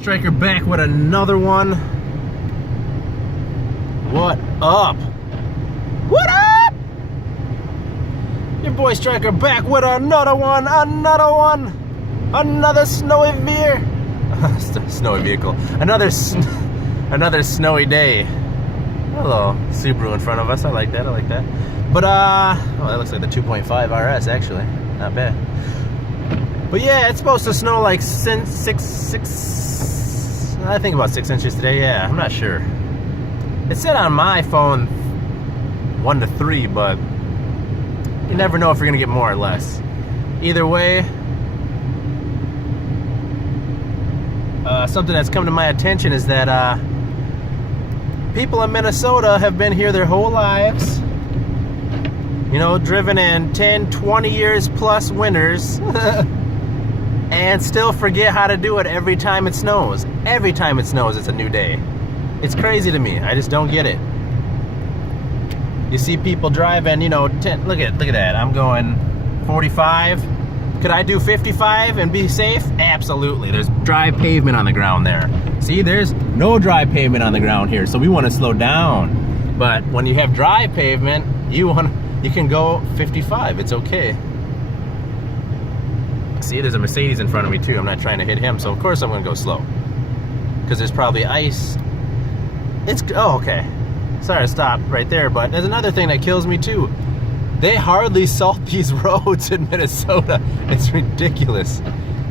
Striker back with another one. What up? What up? Your boy Striker back with another one. Another snowy snowy vehicle. Another snowy day. Hello, Subaru in front of us. I like that. But oh, that looks like the 2.5 RS actually. Not bad. But yeah, it's supposed to snow like I think about 6 inches today. Yeah, I'm not sure. It said on my phone 1 to 3, but you never know if you're gonna get more or less. Either way, something that's come to my attention is that people in Minnesota have been here their whole lives. You know, driven in 10, 20 years plus winters and still forget how to do it every time it snows. Every time it snows, it's a new day. It's crazy to me. I just don't get it. You see people driving, you know, 10, look at that. I'm going 45. Could I do 55 and be safe? Absolutely. There's dry pavement on the ground there. See, there's no dry pavement on the ground here, so we want to slow down. But when you have dry pavement, you can go 55. It's okay. See, there's a Mercedes in front of me too. I'm not trying to hit him, so of course I'm going to go slow. Because there's probably ice. Oh, okay. Sorry to stop right there, but there's another thing that kills me too. They hardly salt these roads in Minnesota. It's ridiculous.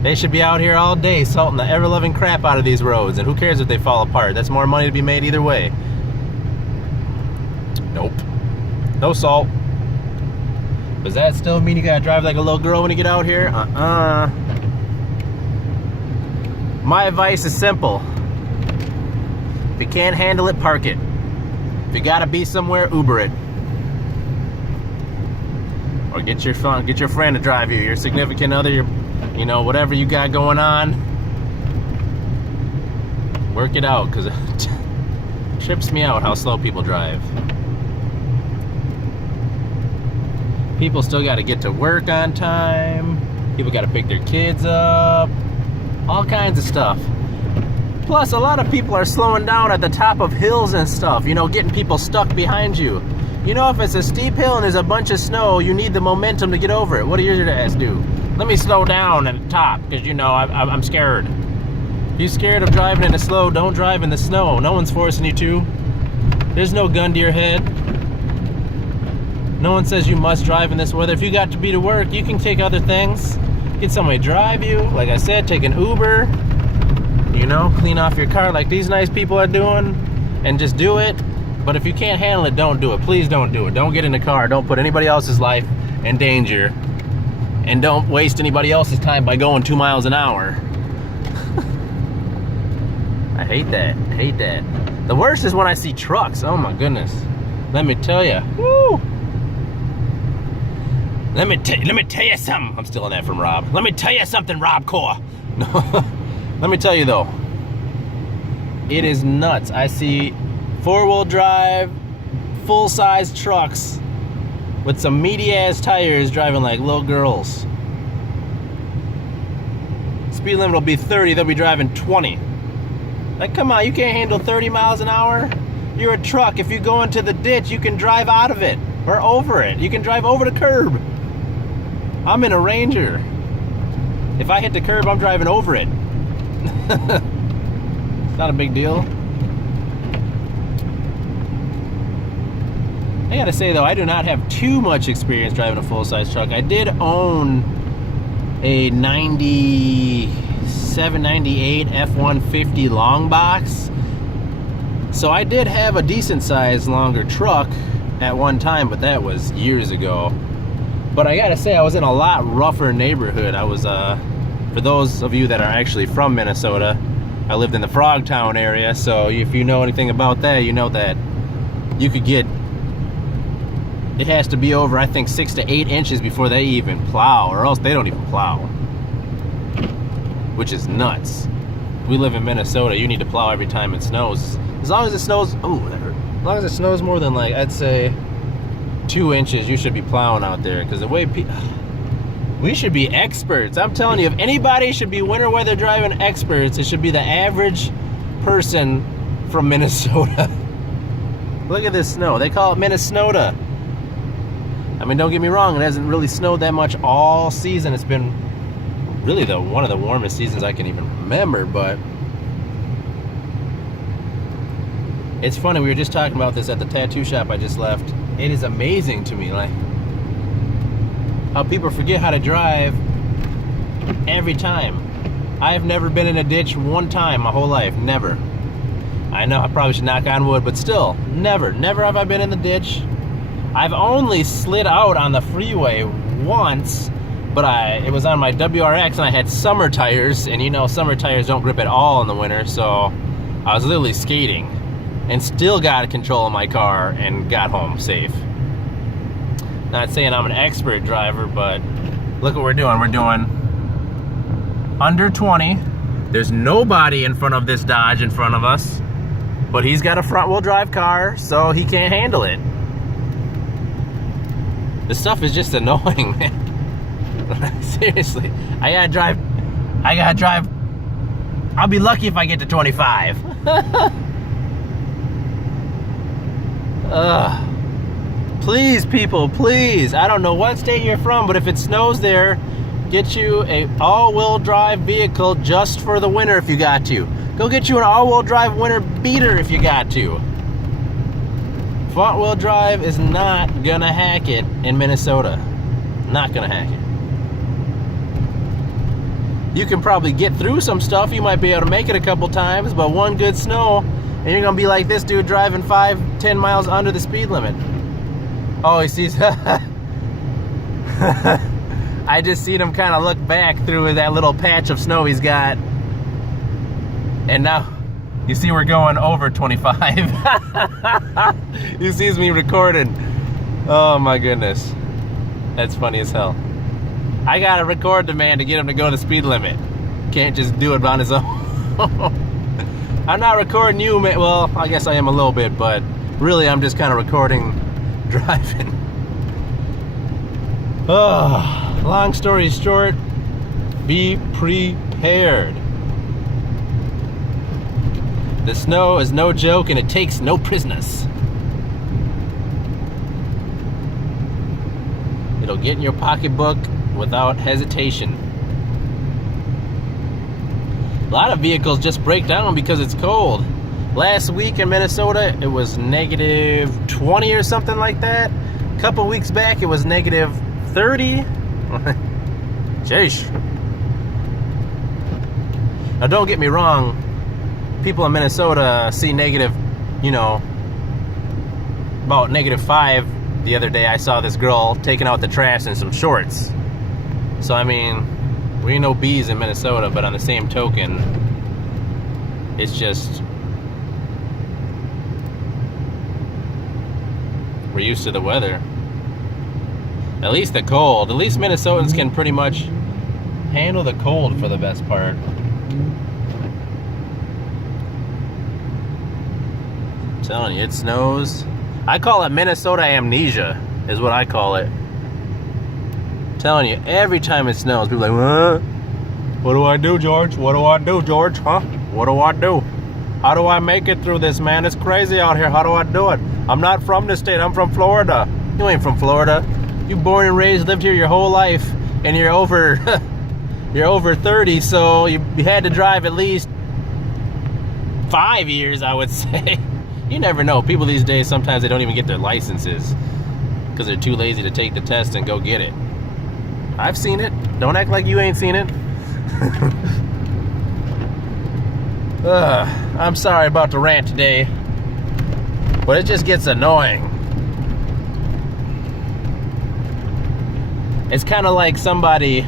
They should be out here all day salting the ever-loving crap out of these roads, and who cares if they fall apart? That's more money to be made either way. Nope. No salt. Does that still mean you gotta drive like a little girl when you get out here? My advice is simple. If you can't handle it, park it. If you gotta be somewhere, Uber it. Or get your friend to drive you, your significant other, you know, whatever you got going on. Work it out, because it trips me out how slow people drive. People still got to get to work on time. People got to pick their kids up. All kinds of stuff. Plus, a lot of people are slowing down at the top of hills and stuff, you know, getting people stuck behind you. You know, if it's a steep hill and there's a bunch of snow, you need the momentum to get over it. What do your ass do? Let me slow down at the top, because, you know, I'm scared. If you're scared of driving in the snow, don't drive in the snow. No one's forcing you to. There's no gun to your head. No one says you must drive in this weather. If you got to be to work, you can take other things. Get somebody to drive you. Like I said, take an Uber. You know, clean off your car like these nice people are doing. And just do it. But if you can't handle it, don't do it. Please don't do it. Don't get in the car. Don't put anybody else's life in danger. And don't waste anybody else's time by going 2 miles an hour. I hate that. I hate that. The worst is when I see trucks. Oh my goodness. Let me tell you. Woo! Let me tell you something. I'm stealing that from Rob. Let me tell you something, Rob Core. Let me tell you though. It is nuts. I see 4-wheel drive, full-size trucks with some meaty-ass tires driving like little girls. Speed limit will be 30, they'll be driving 20. Like, come on, you can't handle 30 miles an hour? You're a truck. If you go into the ditch, you can drive out of it or over it. You can drive over the curb. I'm in a Ranger. If I hit the curb, I'm driving over it. It's not a big deal. I gotta say though, I do not have too much experience driving a full-size truck. I did own a 97, 98 F-150 long box. So I did have a decent sized longer truck at one time, but that was years ago. But I gotta say, I was in a lot rougher neighborhood. I was, for those of you that are actually from Minnesota, I lived in the Frogtown area, so if you know anything about that, you know that you could get, it has to be over, I think, 6 to 8 inches before they even plow, or else they don't even plow. Which is nuts. We live in Minnesota, you need to plow every time it snows. As long as it snows, oh, that hurt. As long as it snows more than, like, I'd say 2 inches, you should be plowing out there, because the way We should be experts. I'm telling you, if anybody should be winter weather driving experts, it should be the average person from Minnesota. Look at this snow. They call it Minnesota. I mean, don't get me wrong, it hasn't really snowed that much all season. It's been really one of the warmest seasons I can even remember, but it's funny, we were just talking about this at the tattoo shop I just left. It is amazing to me, like, how people forget how to drive every time. I've never been in a ditch one time my whole life, never. I know I probably should knock on wood, but still, never have I been in the ditch. I've only slid out on the freeway once, but it was on my WRX and I had summer tires, and you know summer tires don't grip at all in the winter, so I was literally skating and still got control of my car and got home safe. Not saying I'm an expert driver, but look what we're doing. We're doing under 20. There's nobody in front of this Dodge in front of us, but he's got a front-wheel drive car, so he can't handle it. This stuff is just annoying, man. Seriously, I gotta drive. I'll be lucky if I get to 25. Please, people, please. I don't know what state you're from, but if it snows there, get you a all-wheel drive vehicle just for the winter if you got to. Go get you an all-wheel drive winter beater if you got to. Front-wheel drive is not gonna hack it in Minnesota. Not gonna hack it. You can probably get through some stuff. You might be able to make it a couple times, but one good snow, and you're gonna be like this dude driving 5-10 miles under the speed limit. Oh, he sees. I just seen him kind of look back through that little patch of snow he's got, and now you see we're going over 25. He sees me recording. Oh my goodness, that's funny as hell. I gotta record the man to get him to go the speed limit. Can't just do it on his own. I'm not recording you, man. Well, I guess I am a little bit, but really I'm just kind of recording driving. Oh, long story short, be prepared. The snow is no joke and it takes no prisoners. It'll get in your pocketbook without hesitation. A lot of vehicles just break down because it's cold. Last week in Minnesota, it was negative 20 or something like that. A couple weeks back, it was negative 30. Sheesh. Now, don't get me wrong. People in Minnesota see negative, you know, about -5. The other day, I saw this girl taking out the trash in some shorts. So, I mean, we ain't no bees in Minnesota, but on the same token, it's just, we're used to the weather. At least the cold. At least Minnesotans can pretty much handle the cold for the best part. I'm telling you, it snows. I call it Minnesota amnesia, is what I call it. I'm telling you, every time it snows, people are like, what do I do, George? What do I do, George? Huh? What do I do? How do I make it through this, man? It's crazy out here. How do I do it? I'm not from this state. I'm from Florida. You ain't from Florida. You born and raised, lived here your whole life, and you're over you're over 30, so you had to drive at least 5 years, I would say. You never know. People these days, sometimes they don't even get their licenses because they're too lazy to take the test and go get it. I've seen it. Don't act like you ain't seen it. I'm sorry about the rant today, but it just gets annoying. It's kind of like somebody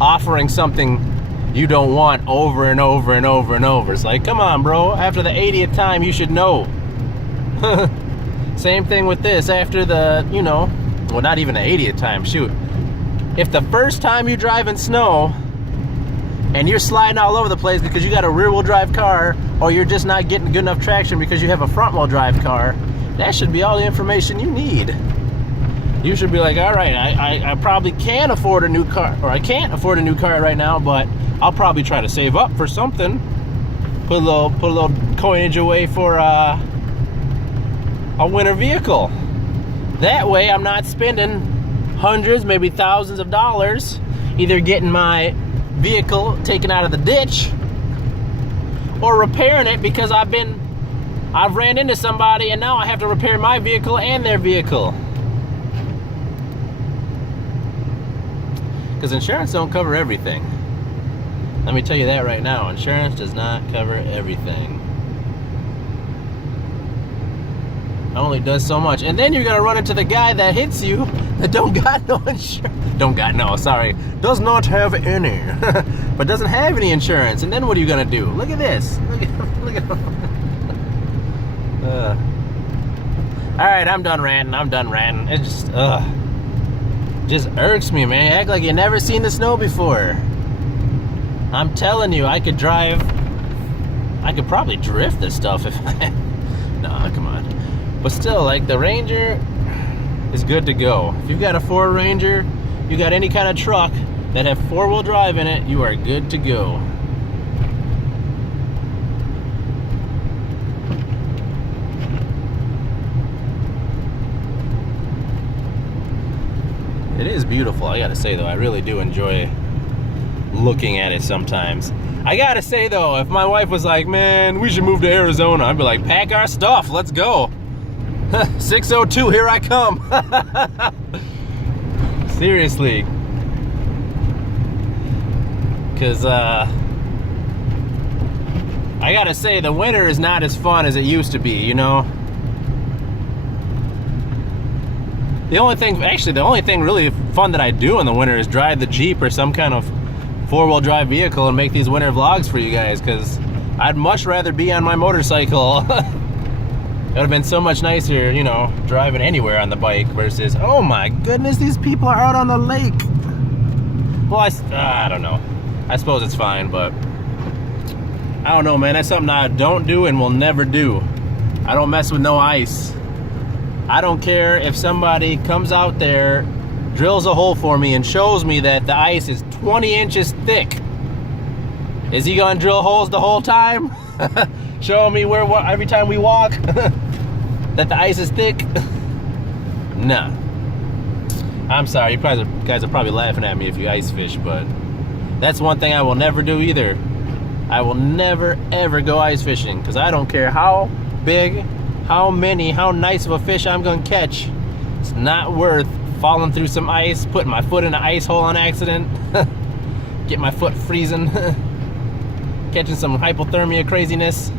offering something you don't want over and over and over and over. It's like, come on, bro. After the 80th time, you should know. Same thing with this. After the, you know, well, not even the 80th time. Shoot. If the first time you drive in snow and you're sliding all over the place because you got a rear-wheel drive car, or you're just not getting good enough traction because you have a front-wheel drive car, that should be all the information you need. You should be like, all right, I probably can afford a new car, or I can't afford a new car right now, but I'll probably try to save up for something. Put a little coinage away for a winter vehicle. That way I'm not spending hundreds, maybe thousands of dollars, either getting my vehicle taken out of the ditch or repairing it because I've ran into somebody and now I have to repair my vehicle and their vehicle. Because insurance don't cover everything. Let me tell you that right now. Insurance does not cover everything. It only does so much. And then you're gonna run into the guy that hits you that does not have any. But doesn't have any insurance. And then what are you gonna do? Look at this. Look at Alright, I'm done ranting. It just irks me, man. You act like you never seen the snow before. I'm telling you, I could probably drift this stuff if I had. Nah, come on. But still, like, the Ranger is good to go. If you've got a Ford Ranger, you got any kind of truck that have four-wheel drive in it, you are good to go. It is beautiful, I gotta say though. I really do enjoy looking at it sometimes. I gotta say though, if my wife was like, man, we should move to Arizona, I'd be like, pack our stuff, let's go. 602, here I come. Seriously. Because, I gotta say, the winter is not as fun as it used to be, you know? The only thing really fun that I do in the winter is drive the Jeep or some kind of four-wheel drive vehicle and make these winter vlogs for you guys, because I'd much rather be on my motorcycle. It would have been so much nicer, you know, driving anywhere on the bike versus, oh my goodness, these people are out on the lake. Well, I don't know. I suppose it's fine, but I don't know, man. That's something I don't do and will never do. I don't mess with no ice. I don't care if somebody comes out there, drills a hole for me and shows me that the ice is 20 inches thick. Is he gonna drill holes the whole time? Showing me every time we walk that the ice is thick? Nah. I'm sorry, you guys are probably laughing at me if you ice fish, but that's one thing I will never do either. I will never ever go ice fishing, because I don't care how big, how nice of a fish I'm gonna catch. It's not worth falling through some ice, putting my foot in an ice hole on accident, get my foot freezing, catching some hypothermia craziness.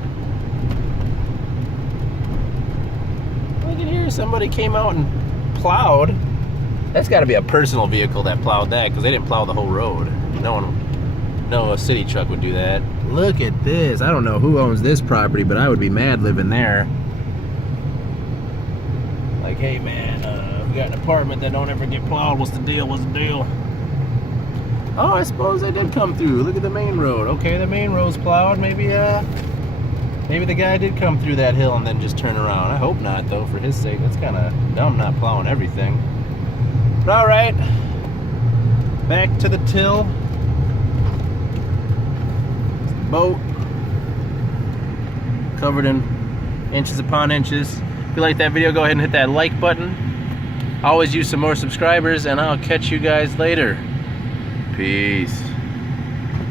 Look at here, somebody came out and plowed. That's got to be a personal vehicle that plowed that, because they didn't plow the whole road. No city truck would do that. Look at this. I don't know who owns this property, but I would be mad living there. Like, hey man, we got an apartment that don't ever get plowed. What's the deal? Oh, I suppose they did come through. Look at the main road. Okay, the main road's plowed. Maybe the guy did come through that hill and then just turn around. I hope not, though, for his sake. That's kind of dumb not plowing everything. But all right, back to the till. Boat covered in inches upon inches. If you like that video, go ahead and hit that like button. Always use some more subscribers, and I'll catch you guys later. Peace.